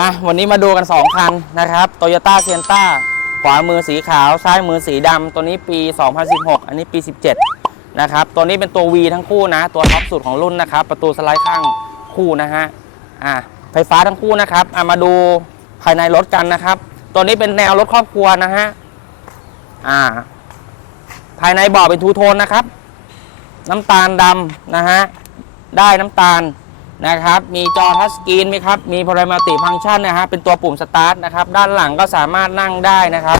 มาวันนี้มาดูกัน 2 คันนะครับโตโยต้าเซียนต้าขวามือสีขาว ซ้ายมือสีดำตัวนี้ปี 2016 อันนี้ปี 17 นะครับ ตัวนี้เป็นตัว V ทั้งคู่นะ ตัวท็อปสุดของรุ่นนะครับ ประตูสไลด์ข้างคู่นะฮะอ่าไฟฟ้าทั้งคู่นะครับอะมาดูภายในรถกันนะครับ ตัวนี้เป็นแนวรถครอบครัวนะฮะอ่าภายในเบาะเป็นทูโทนนะครับ น้ำตาลดำนะฮะได้น้ำตาล นะครับ มีจอทัชสกรีนไหมครับ มีพารามัลติฟังก์ชันนะฮะ เป็นตัวปุ่มสตาร์ทนะครับ ด้านหลังก็สามารถนั่งได้นะครับ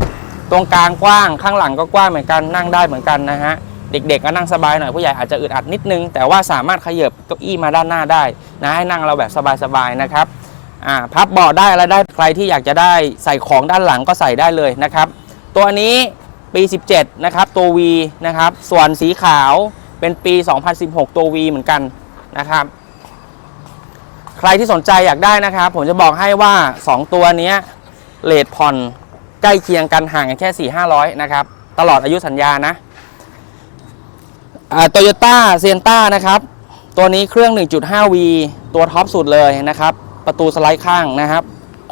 ตรงกลางกว้าง ข้างหลังก็กว้างเหมือนกัน นั่งได้เหมือนกันนะฮะ เด็กๆก็นั่งสบายหน่อย ผู้ใหญ่อาจจะอึดอัดนิดนึง แต่ว่าสามารถขยับเก้าอี้มาด้านหน้าได้นะ ให้นั่งเราแบบสบายๆนะครับ อ่า พับเบาะได้อะไรได้ ใครที่อยากจะได้ใส่ของด้านหลังก็ใส่ได้เลยนะครับ ตัวนี้ปี 17 นะครับ ตัว V นะครับ ส่วนสีขาวเป็นปี 2016 ตัว V เหมือนกันนะครับ ใครที่สนใจอยากได้นะครับ ผมจะบอกให้ว่า 2 ตัวนี้เลทผ่อนใกล้เคียงกันห่างกันแค่4 500นะครับ ตลอดอายุสัญญานะโตโยต้าเซียนต้านะครับ ตัวนี้เครื่อง 1.5V ตัวท็อปสุดเลยนะครับ ประตูสไลด์ข้างนะครับ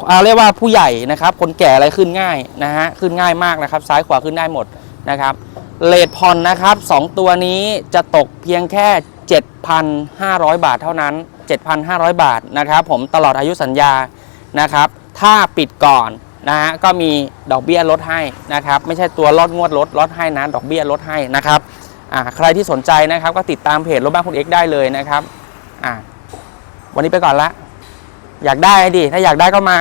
เอาเรียกว่าผู้ใหญ่นะครับ คนแก่อะไรขึ้นง่ายนะฮะขึ้นง่ายมากนะครับ ซ้ายขวาขึ้นได้หมดนะครับเลทผ่อนนะครับ 2 ตัวนี้จะตกเพียงแค่ 7,500 บาทเท่านั้น 7,500 บาทนะครับผมตลอดอายุสัญญานะครับถ้าปิดก่อนนะฮะก็มีดอกเบี้ยลดให้นะครับไม่ใช่ตัวลดงวดลดลดให้นะดอกเบี้ยลดให้นะครับอ่าใครที่สนใจนะครับก็ติดตามเพจรถบ้านคุณเอกได้เลยนะครับอ่าวันนี้ไปก่อนละ อยากได้ดิถ้าอยากได้ก็มา